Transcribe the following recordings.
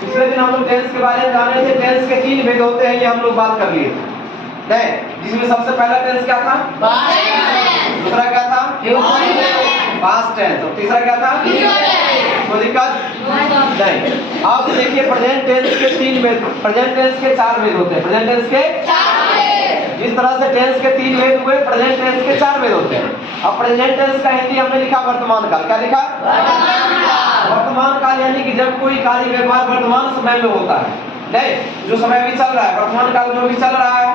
पिछले दिन हम लोग टेंस के बारे में जाने थे। टेंस के 3 भेद होते हैं, ये हम लोग बात कर लिए थे, जिसमें सबसे पहला टेंस क्या था? दूसरा क्या था? Past tense. और तीसरा क्या था? कोई दिक्कत नहीं। अब देखिए प्रेजेंट टेंस के 3 भेद, प्रेजेंट टेंस के 4 भेद होते हैं। प्रेजेंट टेंस के 4 भेद। जिस तरह से टेंस के 3 भेद हुए, प्रेजेंट टेंस के 4 भेद होते हैं। अब प्रेजेंट टेंस का हिंदी हमने लिखा वर्तमान काल। क्या लिखा? वर्तमान काल यानी कि जब कोई कार्य व्यवहार वर्तमान समय में होता है, नहीं जो समय अभी चल रहा है, वर्तमान काल जो भी चल रहा है,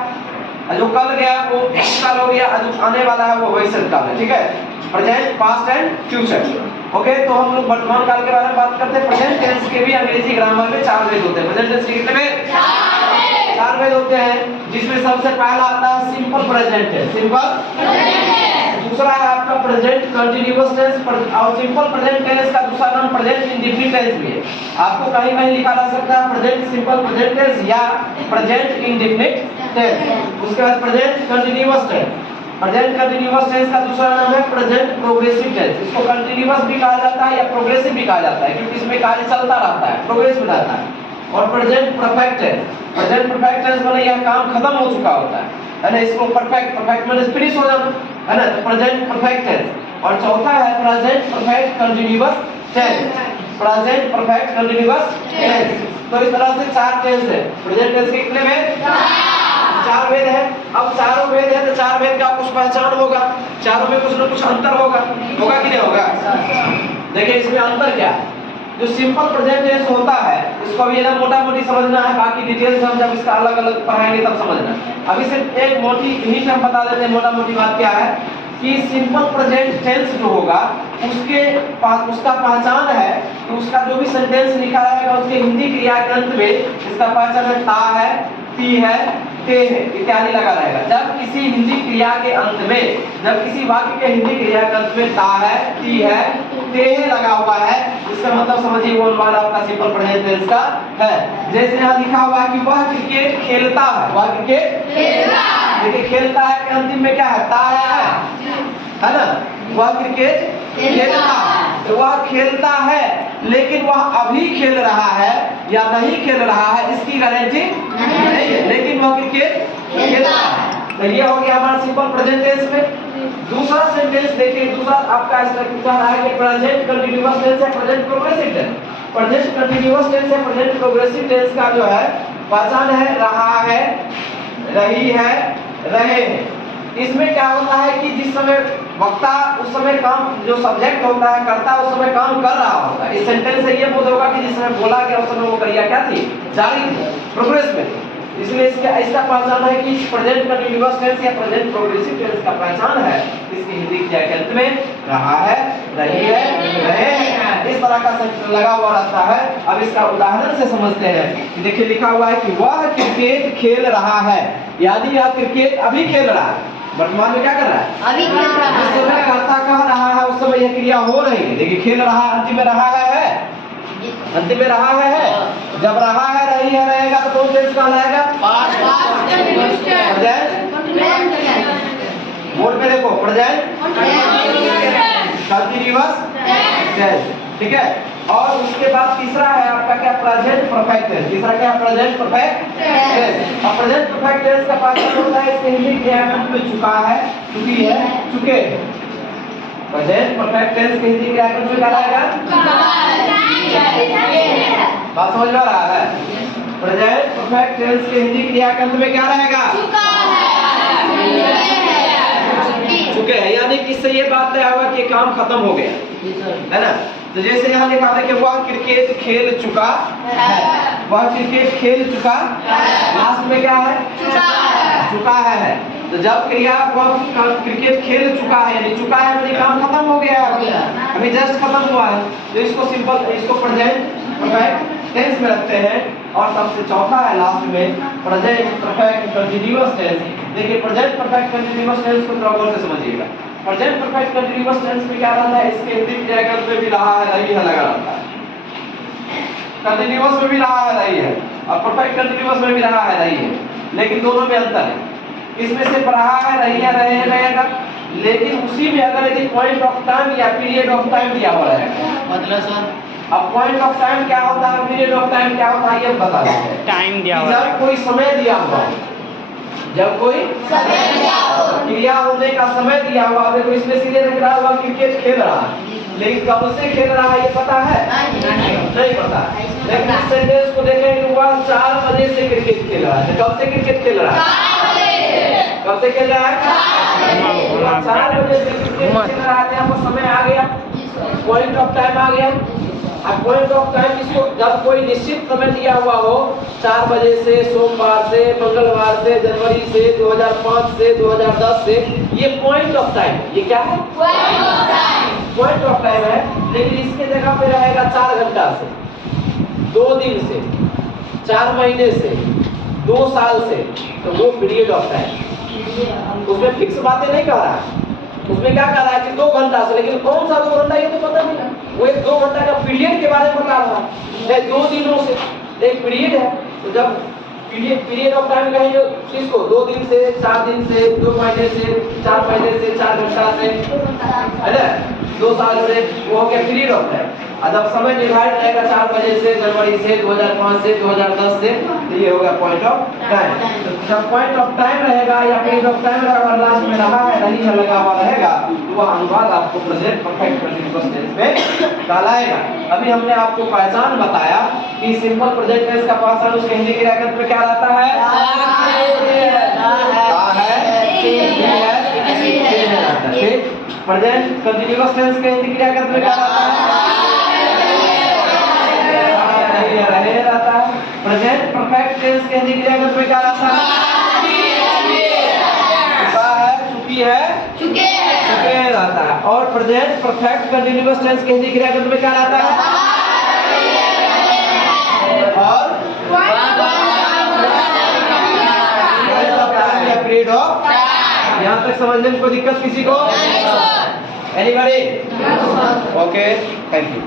जो कल गया वो काल हो गया, जो आने वाला है वो भविष्य काल है। ठीक है, present, past and future. Okay, तो हम लोग वर्तमान काल के बारे में बात करते हैं। प्रेजेंट टेंस के भी अंग्रेजी ग्रामर में 4 भेद होते हैं। प्रेजेंट टेंस के कितने भेद? 4 भेद होते हैं, जिसमें सबसे पहला आता है सिंपल प्रेजेंट टेंस। सिंपल। दूसरा है आपका प्रेजेंट कंटीन्यूअस टेंस, और सिंपल प्रेजेंट टेंस का दूसरा नाम प्रेजेंट इंडेफिनिट टेंस भी है। आपको कहीं कहीं लिखा जा सकता है प्रेजेंट सिंपल प्रेजेंट टेंस या प्रेजेंट इंडेफिनिट टेंस। उसके बाद present continuous tense. Present continuous tense का दूसरा नाम है प्रेजेंट प्रोग्रेसिव टेंस। इसको कंटीन्यूअस भी कहा जाता है या प्रोग्रेसिव भी कहा जाता है, क्योंकि इसमें कार्य चलता रहता है, प्रोग्रेस में रहता है। और present perfect tense. Present perfect tense माने यह काम खत्म हो चुका होता है ना, इसको परफेक्ट माने फिनिश हो जाना है ना, तो प्रेजेंट परफेक्ट टेंस। और चौथा है present perfect continuous tense. Present perfect continuous tense. तो इस तरह से 4 टेंस है। प्रेजेंट टेंस के कितने भेद? 4 भेद है। अब चारों भेद है तो 4 भेद का कुछ पहचान होगा, चारों में कुछ न कुछ अंतर होगा कि नहीं होगा? देखिए इसमें अंतर क्या है। जो सिंपल प्रेजेंट टेंस होता है इसको अभी ना मोटा मोटी समझना है, बाकी डिटेल्स हम जब इसका अलग अलग पढ़ाएंगे तब समझना। अभी सिर्फ एक मोटी हिंट हम बता देते हैं। मोटा मोटी बात क्या है कि सिंपल प्रेजेंट टेंस जो होगा उसका पहचान है कि उसका जो भी सेंटेंस लिखा रहेगा उसके हिंदी क्रिया के अंत में इसका पहचान है ता है, ती है, ते है इत्यादि लगा रहेगा। जब किसी हिंदी क्रिया के अंत में, जब किसी वाक्य के हिंदी क्रिया के अंत में ता है, ती है, ते है लगा हुआ है, इसका मतलब समझिए वो वाला आपका सिंपल प्रेजेंट टेंस का है। जैसे यहाँ लिखा हुआ है कि वह क्रिकेट खेलता है, वह क्रिकेट खेलता है। देखिए खेलता है के अंतिम में क्या है? ता है ना, वह क्रिकेट खेलता है। तो वह खेलता है, लेकिन वह अभी खेल रहा है या नहीं खेल रहा है इसकी गारंटी नहीं है, लेकिन वह क्रिकेट खेलता है। तो ये हो गया हमारा सिंपल प्रेजेंट टेंस में। दूसरा सेंटेंस देखिए, दूसरा आपका स्ट्रक्चर है कि प्रेजेंट कंटीन्यूअस टेंस है, present progressive tense. Present continuous tense है, प्रेजेंट प्रोग्रेसिव टेंस का जो है पहचान है रहा है, रही है, रहे हैं। इसमें क्या होता है कि जिस समय वक्ता उस समय काम, जो सब्जेक्ट होता है कर्ता उस समय काम कर रहा होता है। इस सेंटेंस से ये बोध होगा कि जिस समय बोला गया उस समय वो क्रिया क्या थी? जारी थी, प्रोग्रेस में थी। इसलिए इसका पहचान है कि प्रेजेंट कंटीन्यूअस टेंस या प्रेजेंट प्रोग्रेसिव टेंस का पहचान है इसकी हिंदी क्रिया के अंत में रहा है, रही है, रहे हैं, इस तरह का लगा हुआ रहता है। अब इसका उदाहरण से समझते हैं। देखिए लिखा हुआ है कि वह क्रिकेट खेल रहा है, यानी यह क्रिकेट अभी खेल रहा है, वर्तमान में क्या कर रहा है? अभी खेल रहा है। जिस समय कर्ता कह रहा है उस समय यह क्रिया हो रही है। देखिए खेल रहा है, अंतिम में रहा है, अंतिम में रहा है। जब रहा है, रही है, रहेगा तो कौन टेंस कहलाएगा? बोर्ड पे देखो प्रेजेंट कंटीन्यूअस टेंस। ठीक है, और उसके बाद तीसरा है आपका क्या? Present perfect tense. तीसरा क्या? Present perfect tense. अब प्रेजेंट परफेक्ट टेंस का पहचान होता है इसके हिंदी क्रिया में चुका है, चुकी है, चुके। प्रेजेंट परफेक्ट टेंस के हिंदी क्रिया में क्या आएगा? बात समझ में आ रहा है? प्रेजेंट परफेक्ट टेंस के हिंदी क्रिया के अंत में क्या रहेगा? चुके हैं, यानी कि इससे ये बात तय हुआ कि काम खत्म हो गया है ना। तो जैसे यहाँ लिखा था कि वह क्रिकेट खेल चुका है, वह क्रिकेट खेल चुका, लास्ट में क्या है? चुका है। तो जब क्रिया वह क्रिकेट खेल चुका है यानी चुका है यानी काम खत्म हो गया है, अभी जस्ट खत्म हुआ है, तो इसको सिंपल, इसको प्रेजेंट परफेक्ट टेंस में रखते हैं। और सबसे चौथा है लास्ट में प्रेजेंट परफेक्ट कंटीन्यूअस टेंस। देखिए प्रेजेंट परफेक्ट कंटीन्यूअस टेंस को थोड़ा गौर से समझिएगा। प्रेजेंट परफेक्ट कंटीन्यूअस टेंस में क्या रहता है? इसके हिंदी क्रिया के अंत में भी रहा है, रही है लगा रहता है, कंटीन्यूअस में भी रहा है, रही है, और परफेक्ट कंटीन्यूअस में भी रहा है, रही है, लेकिन दोनों में अंतर है। इसमें सिर्फ रहा है, रही है, रहे हैं रहेगा, लेकिन उसी में अगर यदि पॉइंट ऑफ टाइम या पीरियड ऑफ टाइम दिया हुआ रहेगा, मतलब सर अब पॉइंट ऑफ टाइम क्या होता है, पीरियड ऑफ टाइम क्या होता है, ये बता देते हैं। टाइम दिया हुआ जब कोई समय दिया हुआ, जब कोई समय दिया हो, क्रिया होने का समय दिया हुआ, देखो इसमें सीधे लिख रहा हुआ क्रिकेट खेल रहा है, लेकिन कब से खेल रहा है ये पता है? नहीं पता। लेकिन इस सेंटेंस को देखें कि वह 4 बजे से क्रिकेट खेल रहा है। कब से क्रिकेट खेल रहा है? कब से खेल रहा है? 4 बजे से क्रिकेट खेल रहा है। यहाँ पर समय आ गया, पॉइंट ऑफ टाइम आ गया। अब पॉइंट ऑफ टाइम इसको जब कोई निश्चित समय दिया हुआ हो, 4 बजे से, सोमवार से, मंगलवार से, जनवरी से, 2005 से, 2010 से, ये पॉइंट ऑफ टाइम। ये क्या है? पॉइंट ऑफ टाइम है। लेकिन इसके जगह पे रहेगा 4 घंटा से, 2 दिन से, 4 महीने से, 2 साल से, तो वो पीरियड ऑफ टाइम। उसमें फिक्स बातें नहीं कह रहा है, उसमें क्या कह रहा है कि 2 घंटा से, लेकिन कौन सा 2 घंटा ये तो पता नहीं है। वो एक 2 घंटा का पीरियड के बारे में बता रहा है, 2 दिनों से एक पीरियड है। तो जब पीरियड ऑफ टाइम कहेंगे किसको? 2 दिन से, 4 दिन से, 2 महीने से, 4 महीने से, 4 घंटा से, है ना, 2 साल से, वो हो गया पीरियड ऑफ टाइम। और जब समय निर्धारित रहेगा 4 बजे से, जनवरी से, 2005 से, 2010 से, तो ये होगा पॉइंट ऑफ टाइम। तो जब पॉइंट ऑफ टाइम रहेगा या पीरियड ऑफ टाइम अगर लास्ट में रहा है, नहीं लगा हुआ रहेगा, तो वह अनुवाद आपको प्रेजेंट परफेक्ट कंटीन्यूअस टेंस में कहलाएगा। अभी हमने आपको पहचान बताया कि सिंपल प्रेजेंट टेंस का पहचान उसके हिंदी क्रिया पद में क्या रहता है? ठीक। प्रेजेंट कंटीन्यूअस टेंस के हिंदी क्रिया पद में क्या रहता है? रहता है। प्रेजेंट परफेक्ट टेंस के हिंदी क्रिया पद में क्या रहता है? चुकी है, चुके रहता है। और प्रेजेंट परफेक्ट कंटीन्यूअस टेंस के हिंदी क्रिया पद में क्या रहता है? और पीरियड ऑफ। यहाँ तक समझने में कोई दिक्कत किसी को? एनीबॉडी? Okay, thank you.